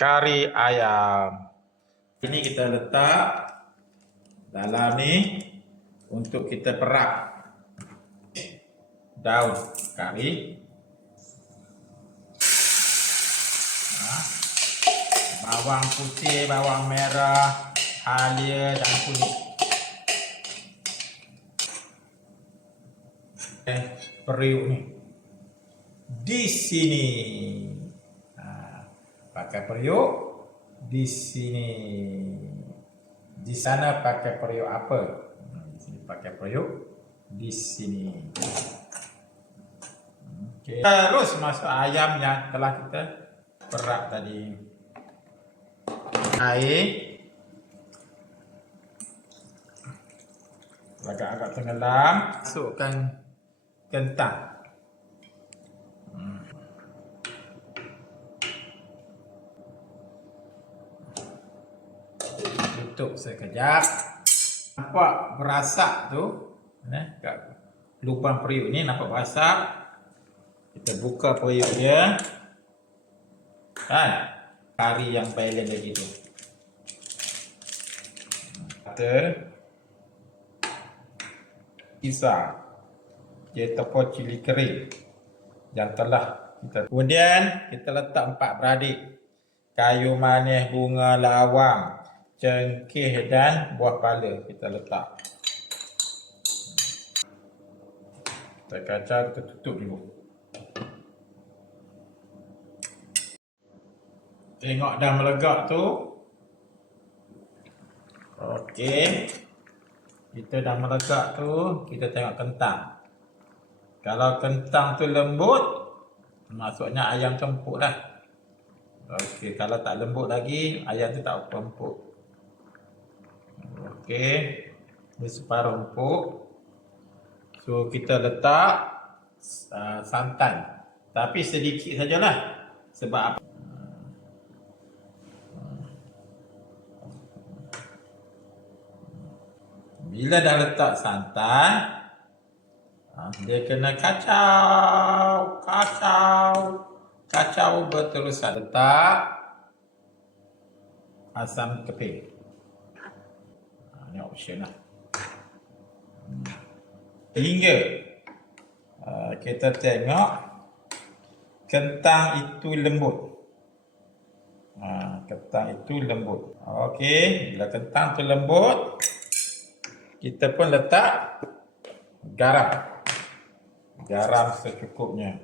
kari ayam. Ini kita letak dalam ni untuk kita perap daun kari, bawang putih, bawang merah, halia dan kunyit. Periuk ni di sini, pakai periuk di sini. Di sana pakai periuk apa? Di sini pakai periuk di sini. Okay. Terus masuk ayam yang telah kita perap tadi. Air agak-agak tenggelam, masukkan kentang. Tutup sekejap. Nampak berasak tu, kat lubang periuk ni nampak berasak. Kita buka periuk dia, kan? Kari yang balance lagi tu. Kita kisar dia tepung cili kering yang telah kita. Kemudian kita letak 4 beradik. Kayu manis, bunga lawang, cengkeh dan buah pala kita letak. Kita kacau, kita tutup dulu. Tengok dah melegak tu. Okey. Kita dah melegak tu, kita tengok kentang. Kalau kentang tu lembut, maksudnya ayam tu empuk dah. Okey, kalau tak lembut lagi, ayam tu tak empuk. Okey, ini separuh empuk. So kita letak santan, tapi sedikit sajalah. Sebab apa? Bila dah letak santan, dia kena kacau berterusan. Letak asam keping. Ini option lah. Hingga kita tengok kentang itu lembut. Kentang itu lembut. Okey, bila kentang tu lembut, kita pun letak garam. Garam secukupnya.